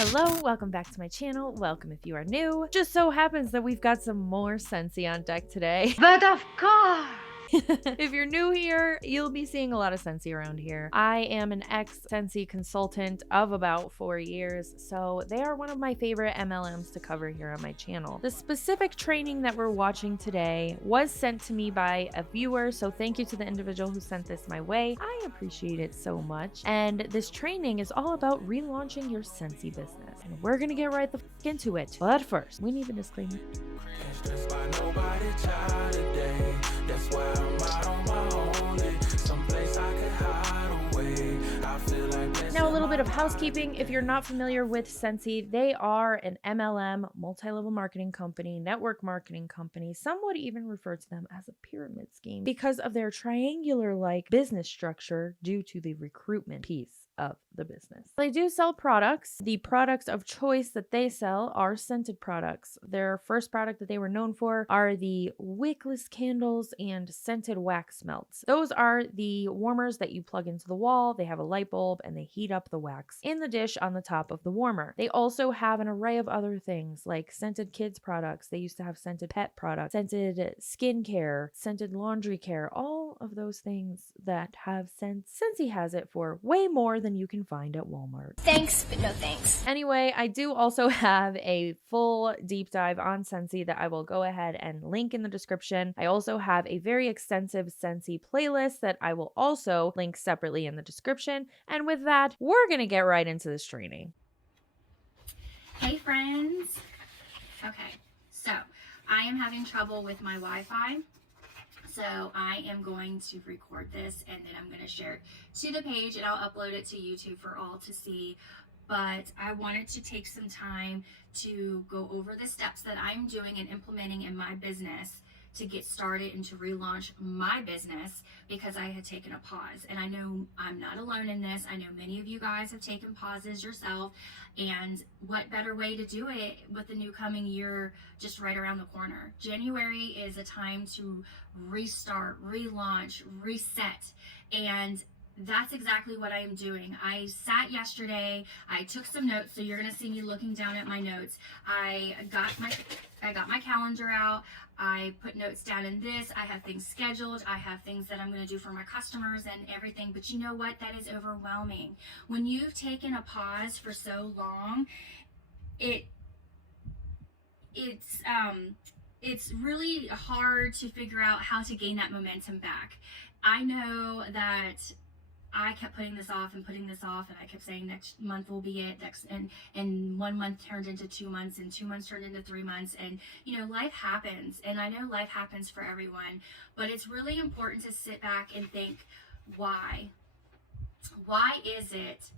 Hello, welcome back to my channel. Welcome if you are new. Just so happens that we've got some more Scentsy on deck today. But of course! If you're new here, you'll be seeing a lot of Scentsy around here. I am an ex-Scentsy consultant of about 4 years, so they are one of my favorite MLMs to cover here on my channel. The specific training that we're watching today was sent to me by a viewer, so thank you to the individual who sent this my way. I appreciate it so much. And this training is all about relaunching your Scentsy business, and we're gonna get right the f into it. But first, we need the disclaimer. That's why I'm out on my own, someplace I can hide away. I feel like now, a little bit of housekeeping. If you're not familiar with Scentsy, they are an MLM, multi-level marketing company, network marketing company. Some would even refer to them as a pyramid scheme because of their triangular-like business structure due to the recruitment piece of the business. They do sell products. The products of choice that they sell are scented products. Their first product that they were known for are the wickless candles and scented wax melts. Those are the warmers that you plug into the wall. They have a light bulb and they heat up the wax in the dish on the top of the warmer. They also have an array of other things like scented kids products. They used to have scented pet products, scented skincare, scented laundry care, all of those things that have scents. Scentsy has it for way more than you can find at Walmart. Thanks, but no thanks. Anyway, I do also have a full deep dive on Scentsy that I will go ahead and link in the description. I also have a very extensive Scentsy playlist that I will also link separately in the description. And with that, we're going to get right into this training. Hey friends. Okay, so I am having trouble with my Wi-Fi. So I am going to record this and then I'm going to share it to the page and I'll upload it to YouTube for all to see. But I wanted to take some time to go over the steps that I'm doing and implementing in my business to get started and to relaunch my business because I had taken a pause. And I know I'm not alone in this. I know many of you guys have taken pauses yourself. And what better way to do it with the new coming year just right around the corner. January is a time to restart, relaunch, reset. And that's exactly what I am doing. I sat yesterday, I took some notes, so you're gonna see me looking down at my notes. I got my calendar out. I put notes down in this. I have things scheduled. I have things that I'm going to do for my customers and everything. But you know what? That is overwhelming. When you've taken a pause for so long, it's really hard to figure out how to gain that momentum back. I know that I kept putting this off and I kept saying next month will be it, and 1 month turned into 2 months and 2 months turned into 3 months, and you know, life happens, and I know life happens for everyone, but it's really important to sit back and think, why is it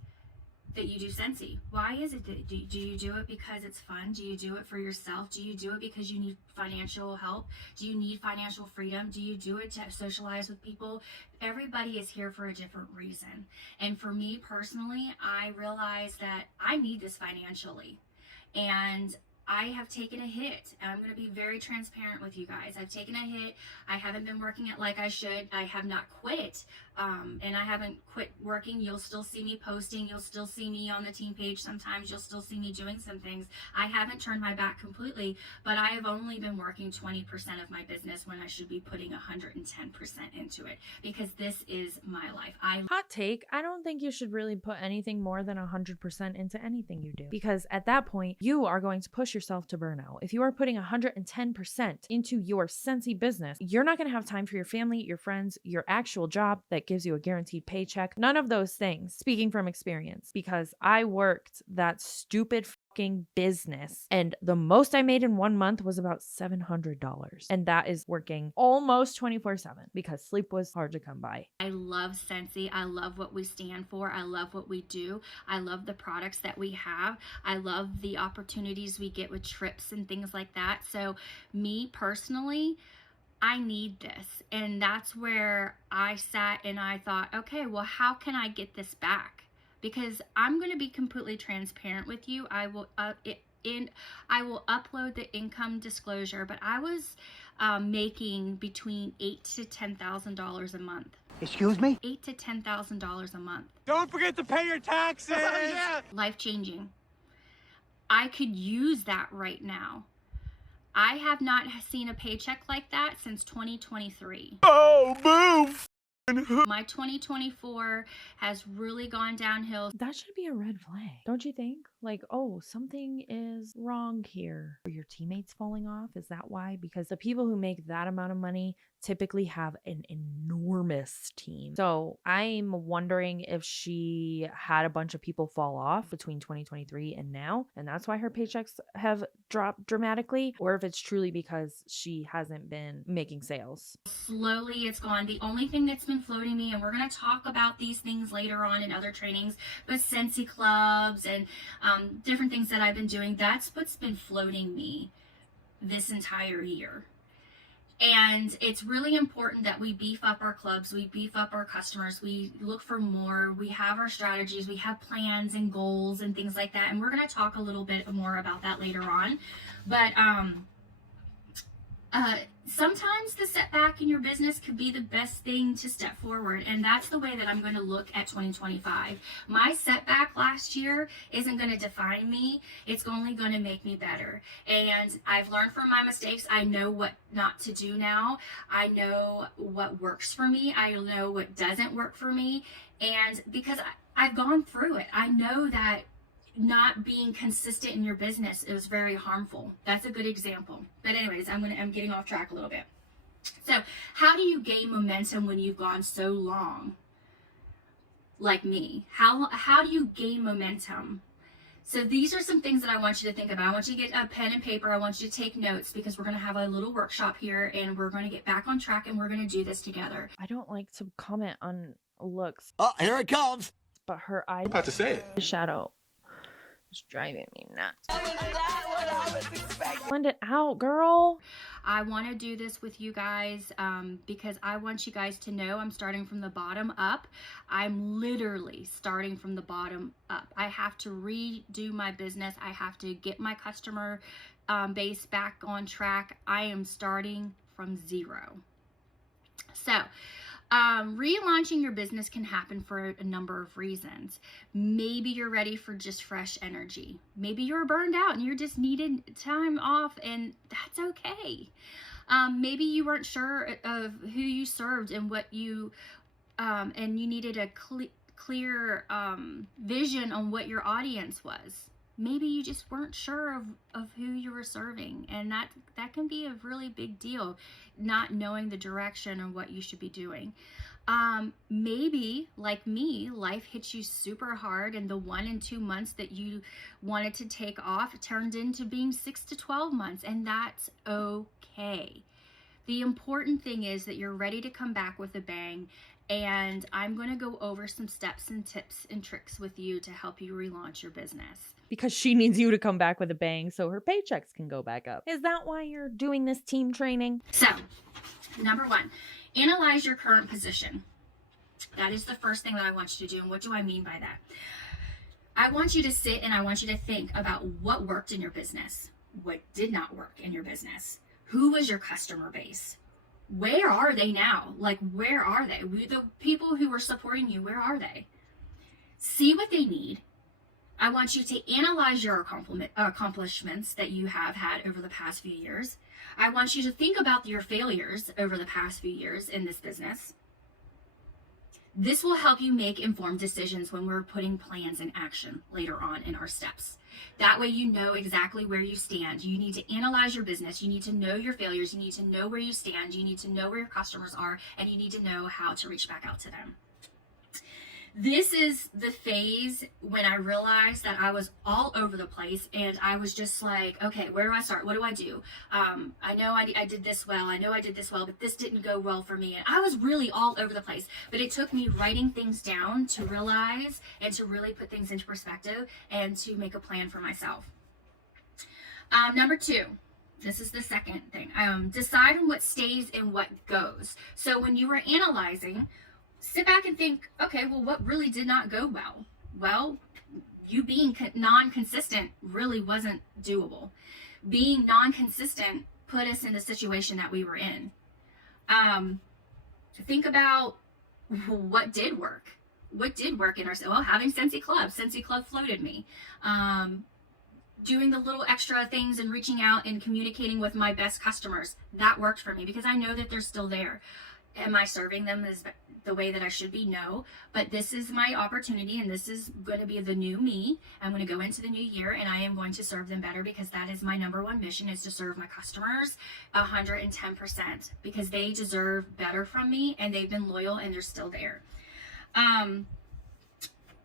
that you do Scentsy? Why is it that do you do it because it's fun? Do you do it for yourself? Do you do it because you need financial help? Do you need financial freedom? Do you do it to socialize with people? Everybody is here for a different reason. And for me personally, I realize that I need this financially. And I have taken a hit, and I'm going to be very transparent with you guys. I've taken a hit. I haven't been working it like I should. I have not quit, and I haven't quit working. You'll still see me posting. You'll still see me on the team page. Sometimes you'll still see me doing some things. I haven't turned my back completely, but I have only been working 20% of my business when I should be putting 110% into it, because this is my life. Hot take, I don't think you should really put anything more than 100% into anything you do, because at that point, you are going to push yourself to burnout. If you are putting 110% into your Scentsy business, you're not going to have time for your family, your friends, your actual job that gives you a guaranteed paycheck. None of those things, speaking from experience, because I worked that stupid fucking business and the most I made in 1 month was about $700. And that is working almost 24/7 because sleep was hard to come by. I love Scentsy. I love what we stand for. I love what we do. I love the products that we have. I love the opportunities we get with trips and things like that. So me personally, I need this. And that's where I sat and I thought, okay, well, how can I get this back? Because I'm going to be completely transparent with you. I will upload the income disclosure, but I was making between $8,000 to $10,000 a month. Excuse me? $8,000 to $10,000 a month. Don't forget to pay your taxes. Life changing. I could use that right now. I have not seen a paycheck like that since 2023. Oh, move! My 2024 has really gone downhill. That should be a red flag, don't you think? Like, oh, something is wrong here. Are your teammates falling off? Is that why? Because the people who make that amount of money typically have an enormous team. So I'm wondering if she had a bunch of people fall off between 2023 and now, and that's why her paychecks have dropped dramatically, or if it's truly because she hasn't been making sales. Slowly it's gone. The only thing that's been floating me, and we're going to talk about these things later on in other trainings, but Scentsy clubs and different things that I've been doing, that's what's been floating me this entire year. And it's really important that we beef up our clubs, we beef up our customers, we look for more, we have our strategies, we have plans and goals and things like that. And we're going to talk a little bit more about that later on. But sometimes the setback in your business could be the best thing to step forward, and that's the way that I'm going to look at 2025. My setback last year isn't going to define me. It's only going to make me better, and I've learned from my mistakes. I know what not to do now. I know what works for me. I know what doesn't work for me, and because I've gone through it, I know that not being consistent in your business is very harmful. That's a good example. But anyways, I'm getting off track a little bit. So how do you gain momentum when you've gone so long like me? How do you gain momentum? So these are some things that I want you to think about. I want you to get a pen and paper. I want you to take notes, because we're going to have a little workshop here and we're going to get back on track and we're going to do this together. I don't like to comment on looks, Oh, here it comes. but her eye About to say it. shadow is driving me nuts. Blend it out, girl. I want to do this with you guys because I want you guys to know I'm starting from the bottom up. I'm literally starting from the bottom up. I have to redo my business. I have to get my customer base back on track. I am starting from zero. So relaunching your business can happen for a number of reasons. Maybe you're ready for just fresh energy. Maybe you're burned out and you just needed time off, and that's okay. Maybe you weren't sure of who you served and what you, and you needed a clear vision on what your audience was. Maybe you just weren't sure of who you were serving, and that can be a really big deal, not knowing the direction of what you should be doing. Maybe, like me, life hits you super hard, and the 1 and 2 months that you wanted to take off turned into being 6 to 12 months, and that's okay. The important thing is that you're ready to come back with a bang, and I'm going to go over some steps and tips and tricks with you to help you relaunch your business. Because she needs you to come back with a bang so her paychecks can go back up. Is that why you're doing this team training? So, number 1, analyze your current position. That is the first thing that I want you to do. And what do I mean by that? I want you to sit and I want you to think about what worked in your business, what did not work in your business. Who was your customer base? Where are they now? Like, where are they? The people who were supporting you, where are they? See what they need. I want you to analyze your accomplishments that you have had over the past few years. I want you to think about your failures over the past few years in this business. This will help you make informed decisions when we're putting plans in action later on in our steps. That way you know exactly where you stand. You need to analyze your business. You need to know your failures. You need to know where you stand. You need to know where your customers are, and you need to know how to reach back out to them. This is the phase when I realized that I was all over the place, and I was just like, okay, where do I start? What do I do? I know I did this well. I know I did this well, but this didn't go well for me. And I was really all over the place, but it took me writing things down to realize and to really put things into perspective and to make a plan for myself. Number 2. This is the second thing. Decide on what stays and what goes. So when you were analyzing, sit back and think, okay, well, what really did not go well? Well, you being non-consistent really wasn't doable. Being non-consistent put us in the situation that we were in. Think about what did work. What did work in our, well, having Scentsy Club. Scentsy Club floated me. doing the little extra things and reaching out and communicating with my best customers, that worked for me because I know that they're still there. Am I serving them as the way that I should be? No, but this is my opportunity, and this is going to be the new me. I'm going to go into the new year, and I am going to serve them better because that is my number one mission, is to serve my customers 110%, because they deserve better from me, and they've been loyal and they're still there.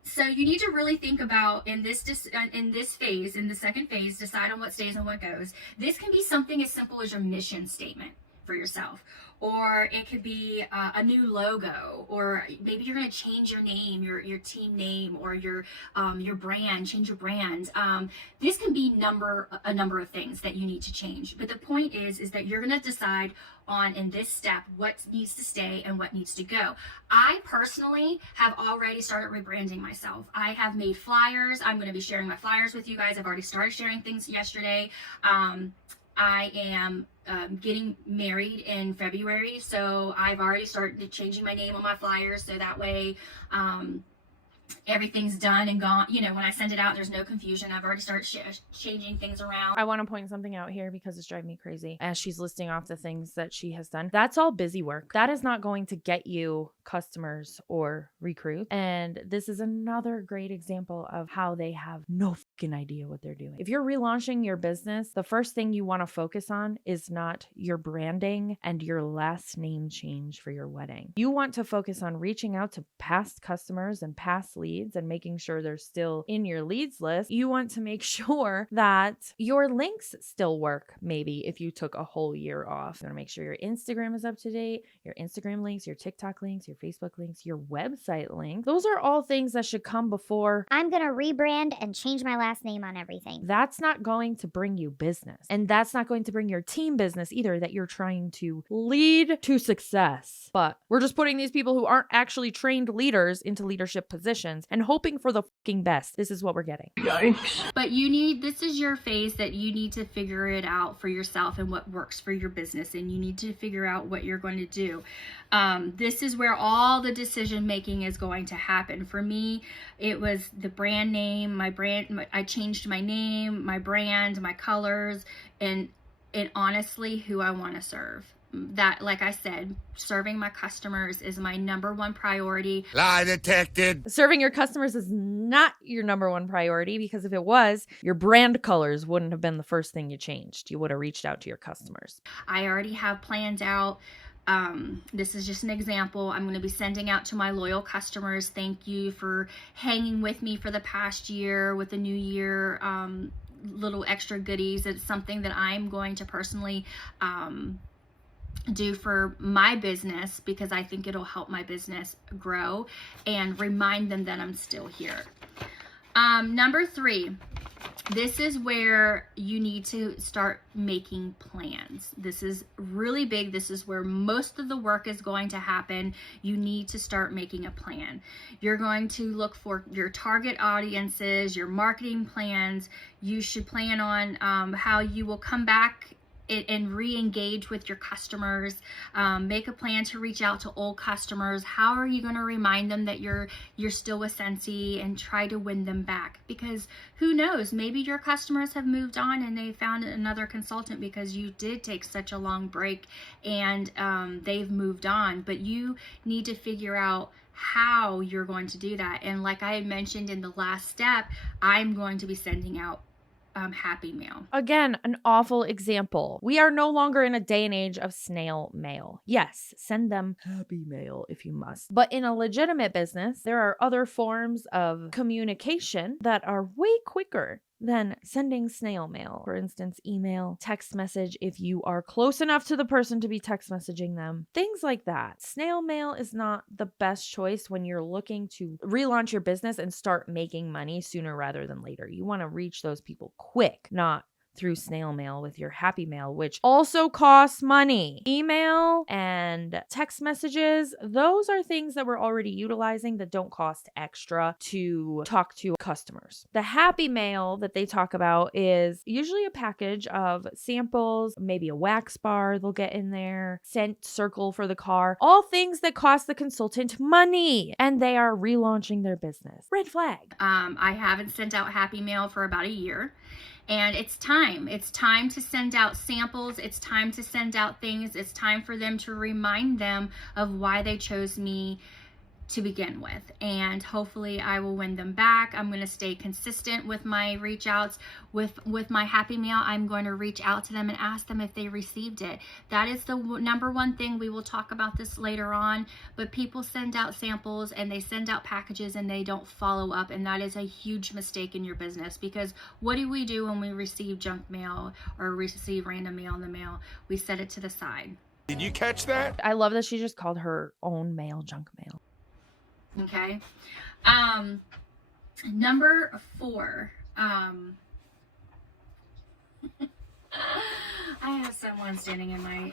So you need to really think about in this phase, in the second phase, decide on what stays and what goes. This can be something as simple as your mission statement for yourself, or it could be a new logo, or maybe you're going to change your name, your team name, or your brand, change your brand. This can be a number of things that you need to change. But the point is that you're going to decide on, in this step, what needs to stay and what needs to go. I personally have already started rebranding myself. I have made flyers. I'm going to be sharing my flyers with you guys. I've already started sharing things yesterday. I am getting married in February, so I've already started changing my name on my flyers, so that way everything's done and gone. You know, when I send it out, there's no confusion. I've already started changing things around. I want to point something out here because it's driving me crazy as she's listing off the things that she has done. That's all busy work. That is not going to get you customers or recruits. And this is another great example of how they have no fucking idea what they're doing. If you're relaunching your business, the first thing you want to focus on is not your branding and your last name change for your wedding. You want to focus on reaching out to past customers and past leads and making sure they're still in your leads list. You want to make sure that your links still work. Maybe if you took a whole year off, you want to make sure your Instagram is up to date, your Instagram links, your TikTok links, your Facebook links, your website links. Those are all things that should come before. I'm going to rebrand and change my last name on everything. That's not going to bring you business. And that's not going to bring your team business either, that you're trying to lead to success. But we're just putting these people who aren't actually trained leaders into leadership positions and hoping for the fucking best. This is what we're getting. Yikes. But this is your phase that you need to figure it out for yourself and what works for your business, and you need to figure out what you're going to do. This is where all the decision making is going to happen. For me, it was the brand name, I changed my name, my brand, my colors, and honestly who I want to serve. That, like I said, serving my customers is my number one priority. Lie detected. Serving your customers is not your number one priority, because if it was, your brand colors wouldn't have been the first thing you changed. You would have reached out to your customers. I already have plans out. This is just an example. I'm going to be sending out to my loyal customers, thank you for hanging with me for the past year with the new year, little extra goodies. It's something that I'm going to personally do for my business, because I think it'll help my business grow and remind them that I'm still here. Number 3, this is where you need to start making plans. This is really big. This is where most of the work is going to happen. You need to start making a plan. You're going to look for your target audiences, your marketing plans. You should plan on how you will come back and re-engage with your customers. Make a plan to reach out to old customers. How are you going to remind them that you're still with Scentsy, and try to win them back? Because who knows, maybe your customers have moved on and they found another consultant because you did take such a long break, and they've moved on. But you need to figure out how you're going to do that. And like I had mentioned in the last step, I'm going to be sending out happy mail. Again, an awful example. We are no longer in a day and age of snail mail. Yes, send them happy mail if you must. But in a legitimate business, there are other forms of communication that are way quicker than sending snail mail. For instance, email, text message if you are close enough to the person to be text messaging them, things like that. Snail mail is not the best choice when you're looking to relaunch your business and start making money sooner rather than later. You want to reach those people quick, not through snail mail with your happy mail, which also costs money. Email and text messages, those are things that we're already utilizing that don't cost extra to talk to customers. The happy mail that they talk about is usually a package of samples, maybe a wax bar they'll get in there, scent circle for the car, all things that cost the consultant money, and they are relaunching their business. Red flag. I haven't sent out happy mail for about a year. And it's time to send out samples. It's time to send out things. It's time for them to remind them of why they chose me to begin with, and hopefully I will win them back. I'm going to stay consistent with my reach outs. With my Happy Mail, I'm going to reach out to them and ask them if they received it. That is the number one thing. We will talk about this later on, but people send out samples and they send out packages and they don't follow up, and that is a huge mistake in your business, because what do we do when we receive junk mail or receive random mail in the mail? We set it to the side. Did you catch that? I love that she just called her own mail junk mail. Okay. Number 4. I have someone standing in my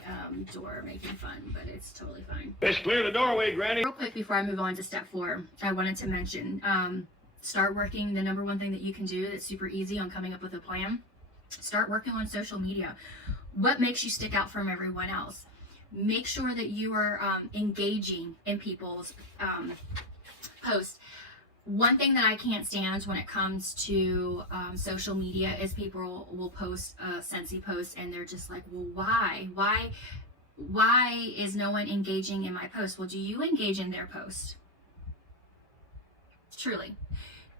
door making fun, but it's totally fine. Let's clear the doorway, Granny. Real quick before I move on to step 4, I wanted to mention, start working. The number one thing that you can do that's super easy on coming up with a plan, start working on social media. What makes you stick out from everyone else? Make sure that you are engaging in people's posts. One thing that I can't stand when it comes to social media is people will post a Scentsy post and they're just like, well, why is no one engaging in my post? Well, do you engage in their post? Truly.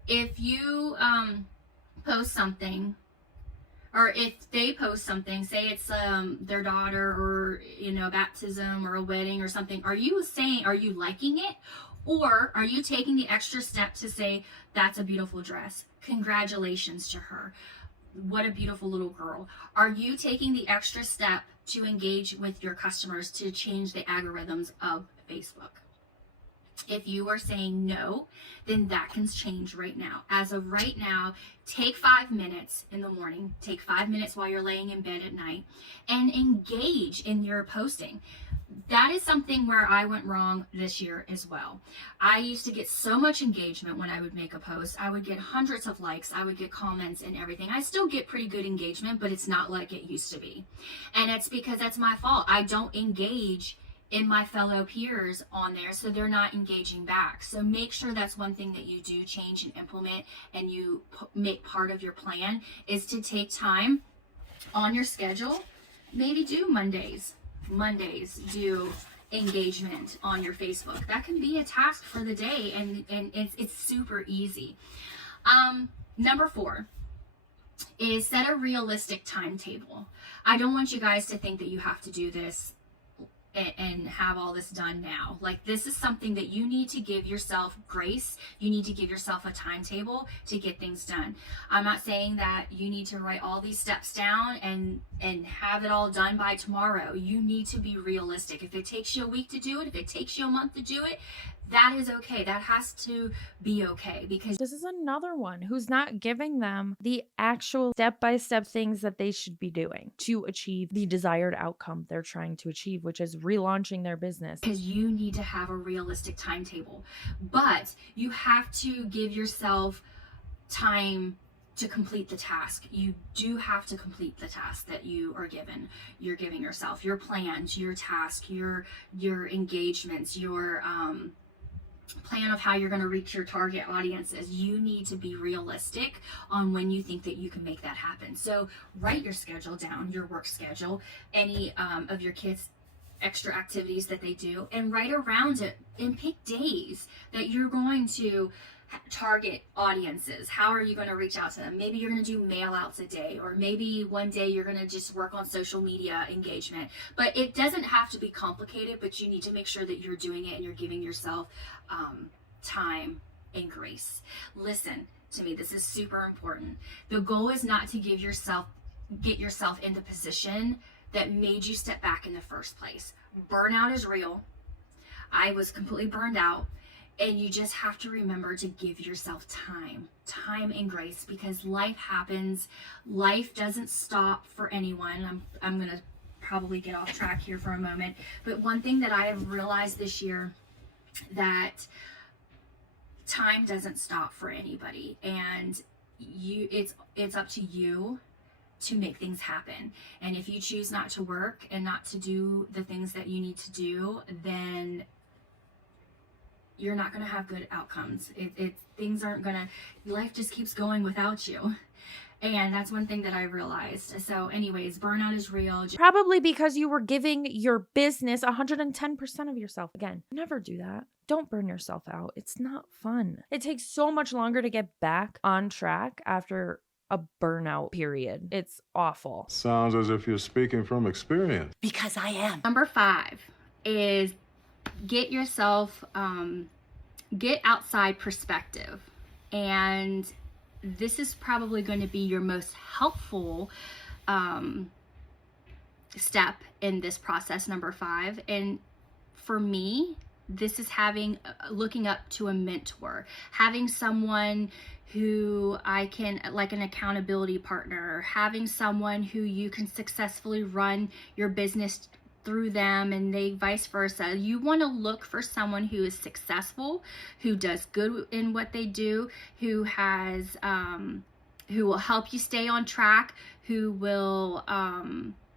If you post something, or if they post something, say it's their daughter or, you know, baptism or a wedding or something, are you liking it? Or are you taking the extra step to say, that's a beautiful dress, congratulations to her, what a beautiful little girl? Are you taking the extra step to engage with your customers to change the algorithms of Facebook? If you are saying no, then that can change right now. As of right now, take 5 minutes in the morning, take 5 minutes while you're laying in bed at night, and engage in your posting. That is something where I went wrong this year as well. I used to get so much engagement when I would make a post. I would get hundreds of likes, I would get comments and everything. I still get pretty good engagement, but it's not like it used to be. And it's because that's my fault. I don't engage in my fellow peers on there, so they're not engaging back. So make sure that's one thing that you do change and implement, and you make part of your plan is to take time on your schedule. Maybe do Mondays do engagement on your Facebook. That can be a task for the day, and it's super easy. Number 4 is set a realistic timetable. I don't want you guys to think that you have to do this and have all this done now. Like, this is something that you need to give yourself grace. You need to give yourself a timetable to get things done. I'm not saying that you need to write all these steps down and have it all done by tomorrow. You need to be realistic. If it takes you a week to do it, if it takes you a month to do it, that is okay. That has to be okay, because This is another one who's not giving them the actual step-by-step things that they should be doing to achieve the desired outcome they're trying to achieve, which is relaunching their business. you need to have a realistic timetable. But you have to give yourself time to complete the task. You do have to complete the task that you are given. You're giving yourself your plans, your task, your engagements, your plan of how you're going to reach your target audiences. You need to be realistic on when you think that you can make that happen. So write your schedule down, your work schedule, any of your kids' extra activities that they do, and write around it and pick days that you're going to target audiences. How are you going to reach out to them? Maybe you're going to do mail outs a day, or maybe one day you're going to just work on social media engagement. But it doesn't have to be complicated, but you need to make sure that you're doing it and you're giving yourself time and grace. Listen to me, this is super important. The goal is not to get yourself in the position that made you step back in the first place. Burnout is real. I was completely burned out. And you just have to remember to give yourself time and grace, because life happens. Life doesn't stop for anyone. I'm going to probably get off track here for a moment. But one thing that I have realized this year, that time doesn't stop for anybody. And it's up to you to make things happen. And if you choose not to work and not to do the things that you need to do, then you're not going to have good outcomes. Things aren't going to, life just keeps going without you. And that's one thing that I realized. So anyways, burnout is real. Probably because you were giving your business 110% of yourself. Again, never do that. Don't burn yourself out. It's not fun. It takes so much longer to get back on track after a burnout period. It's awful. Sounds as if you're speaking from experience. Because I am. Number 5 is get yourself, get outside perspective. And this is probably going to be your most helpful step in this process, number 5. And for me, this is looking up to a mentor, having someone who I can, like an accountability partner, having someone who you can successfully run your business through them, and they vice versa. You want to look for someone who is successful, who does good in what they do, who has who will help you stay on track, who will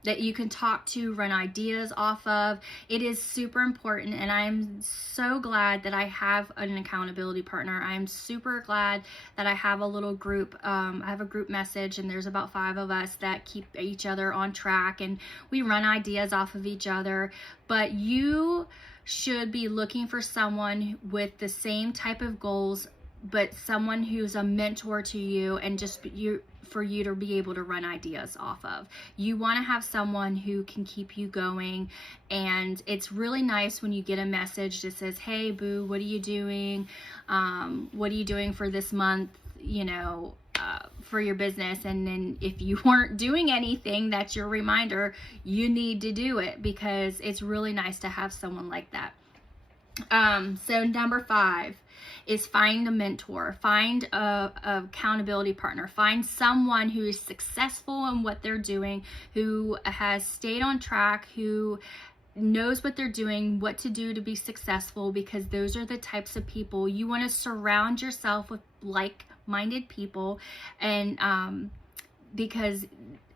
that you can talk to, run ideas off of. It is super important, and I'm so glad that I have an accountability partner. I'm super glad that I have a little group. I have a group message, and there's about 5 of us that keep each other on track, and we run ideas off of each other. But you should be looking for someone with the same type of goals, but someone who's a mentor to you, and just for you to be able to run ideas off of. You want to have someone who can keep you going, and it's really nice when you get a message that says, hey boo, what are you doing? What are you doing for this month, for your business? And then if you weren't doing anything, that's your reminder, you need to do it, because it's really nice to have someone like that. So number 5 is find a mentor, find a accountability partner, find someone who is successful in what they're doing, who has stayed on track, who knows what they're doing, what to do to be successful, because those are the types of people you want to surround yourself with, like-minded people. And because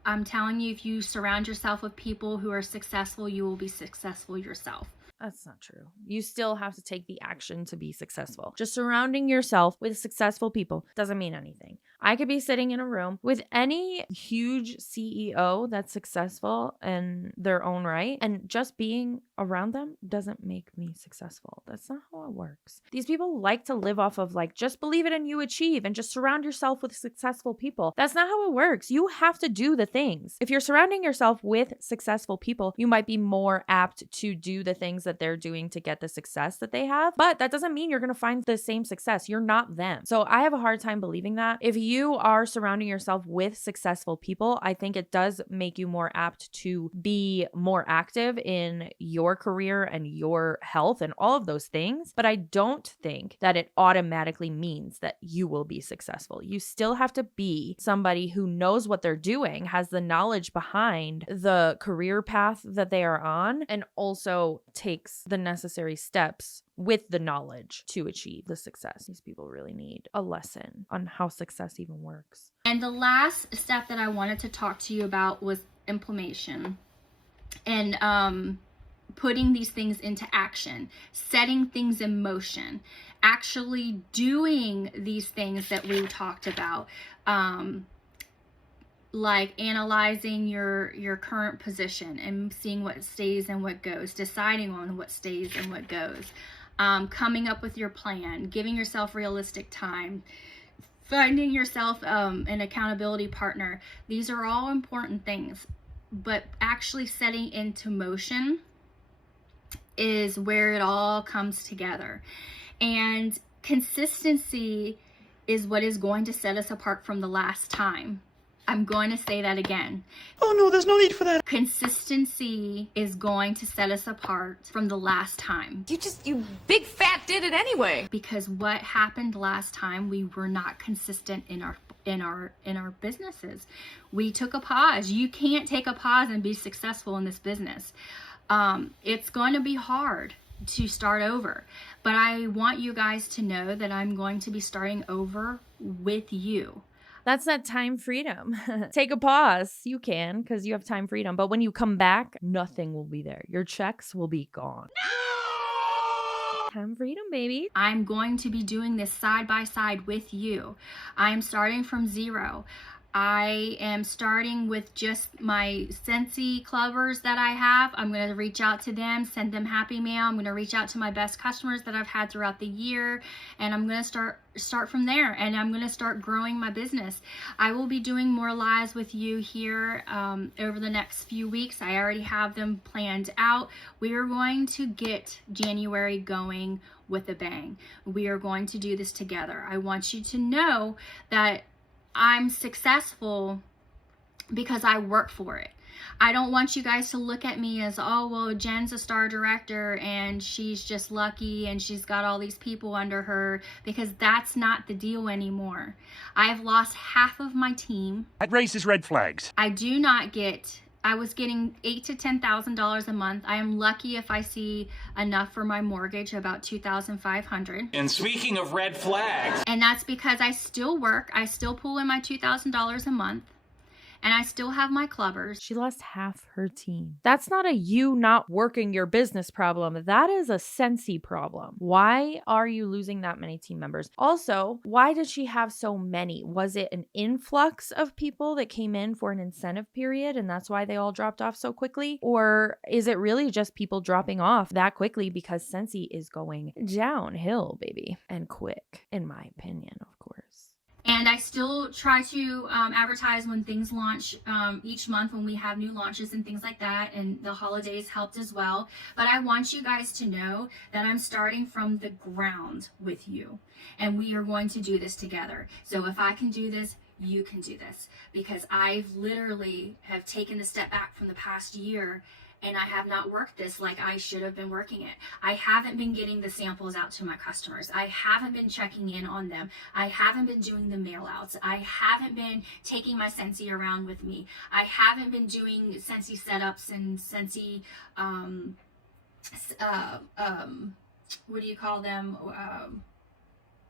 I'm telling you, if you surround yourself with people who are successful, you will be successful yourself. That's not true. You still have to take the action to be successful. Just surrounding yourself with successful people doesn't mean anything. I could be sitting in a room with any huge CEO that's successful in their own right, and just being around them doesn't make me successful. That's not how it works. These people like to live off of just believe it and you achieve, and just surround yourself with successful people. That's not how it works. You have to do the things. If you're surrounding yourself with successful people, you might be more apt to do the things that they're doing to get the success that they have. But that doesn't mean you're going to find the same success. You're not them. So I have a hard time believing that. If you are surrounding yourself with successful people, I think it does make you more apt to be more active in your career and your health and all of those things. But I don't think that it automatically means that you will be successful. You still have to be somebody who knows what they're doing, has the knowledge behind the career path that they are on, and also takes the necessary steps with the knowledge to achieve the success. These people really need a lesson on how success even works. And the last step that I wanted to talk to you about was implementation, and putting these things into action, setting things in motion, actually doing these things that we talked about, like analyzing your current position and seeing what stays and what goes, deciding on what stays and what goes, coming up with your plan, giving yourself realistic time, finding yourself an accountability partner. These are all important things, but actually setting into motion is where it all comes together. And consistency is what is going to set us apart from the last time. I'm going to say that again. Oh no, there's no need for that. Consistency is going to set us apart from the last time. You big fat did it anyway. Because what happened last time, we were not consistent in our businesses. We took a pause. You can't take a pause and be successful in this business. It's going to be hard to start over, but I want you guys to know that I'm going to be starting over with you. That's that time freedom. Take a pause. You can, because you have time freedom. But when you come back, nothing will be there. Your checks will be gone. No! Time freedom, baby. I'm going to be doing this side by side with you. I'm starting from zero. I am starting with just my Scentsy clubbers that I have. I'm going to reach out to them, send them happy mail. I'm going to reach out to my best customers that I've had throughout the year, and I'm going to start from there, and I'm going to start growing my business. I will be doing more lives with you here over the next few weeks. I already have them planned out. We are going to get January going with a bang. We are going to do this together. I want you to know that I'm successful because I work for it. I don't want you guys to look at me as, oh, well, Jen's a star director and she's just lucky and she's got all these people under her, because that's not the deal anymore. I've lost half of my team. That raises red flags. I was getting $8,000 to $10,000 a month. I am lucky if I see enough for my mortgage, about $2,500. And speaking of red flags, And that's because I still work. I still pull in my $2,000 a month. And I still have my clubbers. She lost half her team. That's not a you not working your business problem. That is a Scentsy problem. Why are you losing that many team members? Also, why did she have so many? Was it an influx of people that came in for an incentive period and that's why they all dropped off so quickly? Or is it really just people dropping off that quickly because Scentsy is going downhill, baby? And quick, in my opinion, of course. And I still try to advertise when things launch each month, when we have new launches and things like that. And the holidays helped as well. But I want you guys to know that I'm starting from the ground with you. And we are going to do this together. So if I can do this, you can do this. Because I've literally have taken a step back from the past year, and I have not worked this like I should have been working it. I haven't been getting the samples out to my customers. I haven't been checking in on them. I haven't been doing the mail outs. I haven't been taking my Scentsy around with me. I haven't been doing Scentsy setups and Scentsy, what do you call them?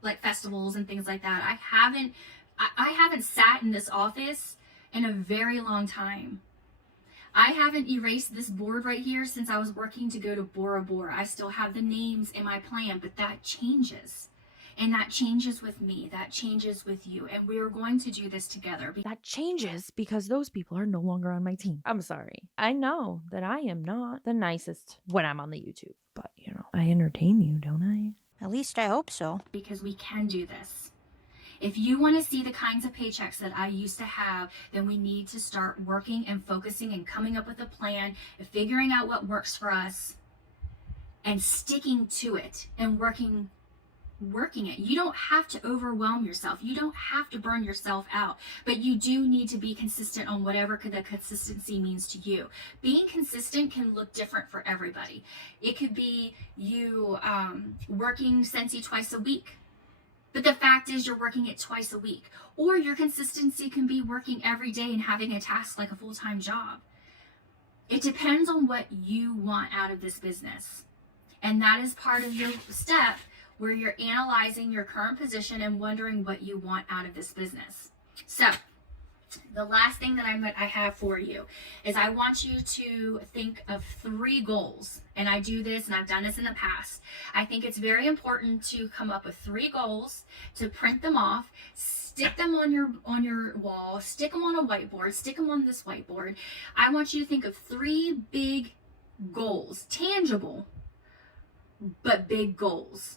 Like festivals and things like that. I haven't sat in this office in a very long time. I haven't erased this board right here since I was working to go to Bora Bora. I still have the names in my plan, but that changes. And that changes with me. That changes with you. And we are going to do this together. That changes because those people are no longer on my team. I'm sorry. I know that I am not the nicest when I'm on the YouTube, but you know, I entertain you, don't I? At least I hope so. Because we can do this. If you want to see the kinds of paychecks that I used to have, then we need to start working and focusing and coming up with a plan and figuring out what works for us and sticking to it and working it. You don't have to overwhelm yourself. You don't have to burn yourself out, but you do need to be consistent on whatever the consistency means to you. Being consistent can look different for everybody. It could be you working Scentsy twice a week. But the fact is you're working it twice a week. Or your consistency can be working every day and having a task like a full-time job. It depends on what you want out of this business. And that is part of your step where you're analyzing your current position and wondering what you want out of this business. So the last thing that I have for you is I want you to think of 3 goals. And I do this, and I've done this in the past. I think it's very important to come up with 3 goals, to print them off, stick them on your wall, stick them on a whiteboard, stick them on this whiteboard. I want you to think of 3 big goals, tangible, but big goals.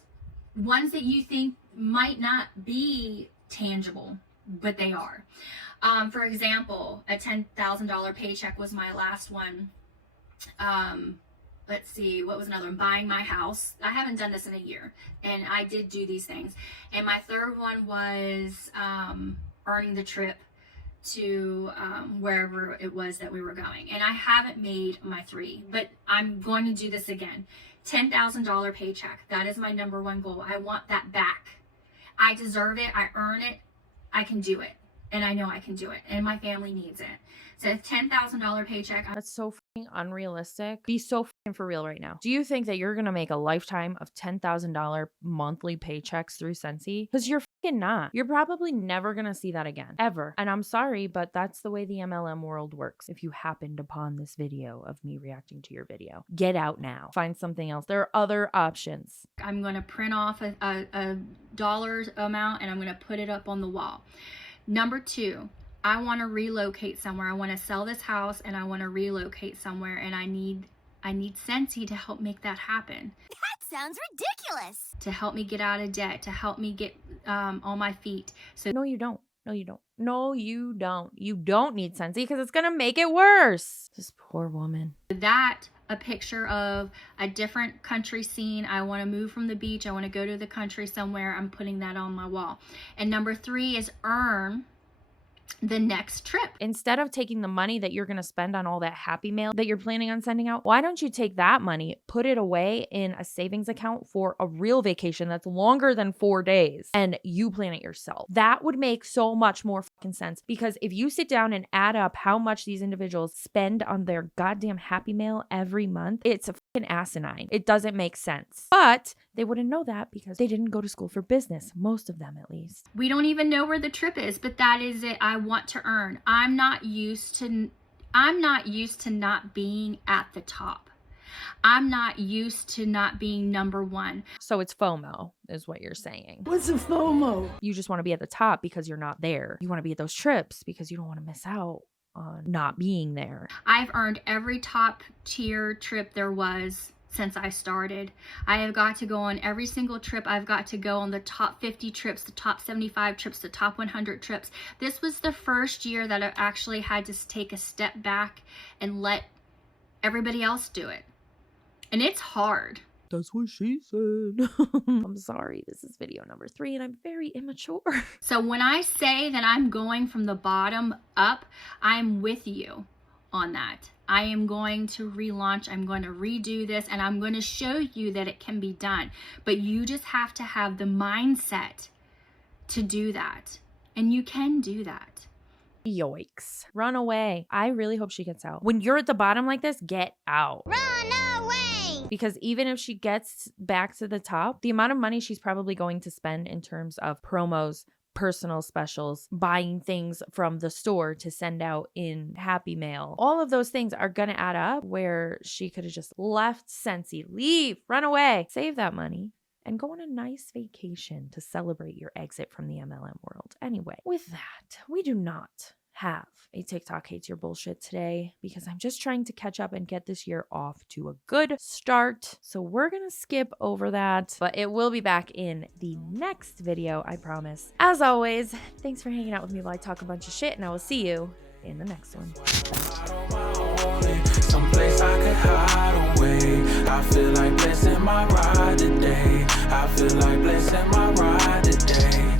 Ones that you think might not be tangible, but they are. For example, a $10,000 paycheck was my last one. Let's see, what was another one? Buying my house. I haven't done this in a year, and I did do these things. And my third one was earning the trip to wherever it was that we were going. And I haven't made my 3, but I'm going to do this again. $10,000 paycheck. That is my number 1 goal. I want that back. I deserve it. I earn it. I can do it. And I know I can do it. And my family needs it. So a $10,000 paycheck. That's so fucking unrealistic. Be so fucking for real right now. Do you think that you're going to make a lifetime of $10,000 monthly paychecks through Scentsy? Because you're fucking not. You're probably never going to see that again. Ever. And I'm sorry, but that's the way the MLM world works. If you happened upon this video of me reacting to your video, get out now. Find something else. There are other options. I'm going to print off a dollar amount and I'm going to put it up on the wall. Number 2, I want to relocate somewhere. I want to sell this house and I want to relocate somewhere, and I need Scentsy to help make that happen. That sounds ridiculous. To help me get out of debt, to help me get on my feet. So No, you don't. No, you don't. No, you don't. You don't need Scentsy because it's going to make it worse. This poor woman. that, a picture of a different country scene. I want to move from the beach. I want to go to the country somewhere. I'm putting that on my wall. And number 3 is earn the next trip. Instead of taking the money that you're going to spend on all that happy mail that you're planning on sending out, why don't you take that money, put it away in a savings account for a real vacation that's longer than 4 days, and you plan it yourself? That would make so much more fucking sense, because if you sit down and add up how much these individuals spend on their goddamn happy mail every month, it's a fucking asinine. It doesn't make sense. But they wouldn't know that because they didn't go to school for business, most of them at least. We don't even know where the trip is, but that is it. I want to earn. I'm not used to not being at the top. I'm not used to not being number 1. So it's FOMO is what you're saying. What's a FOMO? You just want to be at the top because you're not there. You want to be at those trips because you don't want to miss out on not being there. I've earned every top tier trip there was since I started. I have got to go on every single trip. I've got to go on the top 50 trips, the top 75 trips, the top 100 trips. This was the first year that I actually had to take a step back and let everybody else do it. And it's hard. That's what she said. I'm sorry. This is video number 3 and I'm very immature. So when I say that I'm going from the bottom up, I'm with you on that. I am going to relaunch, I'm going to redo this, and I'm going to show you that it can be done. But you just have to have the mindset to do that. And you can do that. Yikes. Run away. I really hope she gets out. When you're at the bottom like this, get out. Run away! Because even if she gets back to the top, the amount of money she's probably going to spend in terms of promos, personal specials, buying things from the store to send out in Happy Mail, all of those things are going to add up where she could have just left Scentsy, leave, run away, save that money, and go on a nice vacation to celebrate your exit from the MLM world. Anyway, with that, we do not have a TikTok hates your bullshit today because I'm just trying to catch up and get this year off to a good start. So we're going to skip over that, but it will be back in the next video, I promise. As always, thanks for hanging out with me while I talk a bunch of shit, and I will see you in the next one. Someplace I could hide away. I feel like blessing my ride today. I feel like blessing my ride today.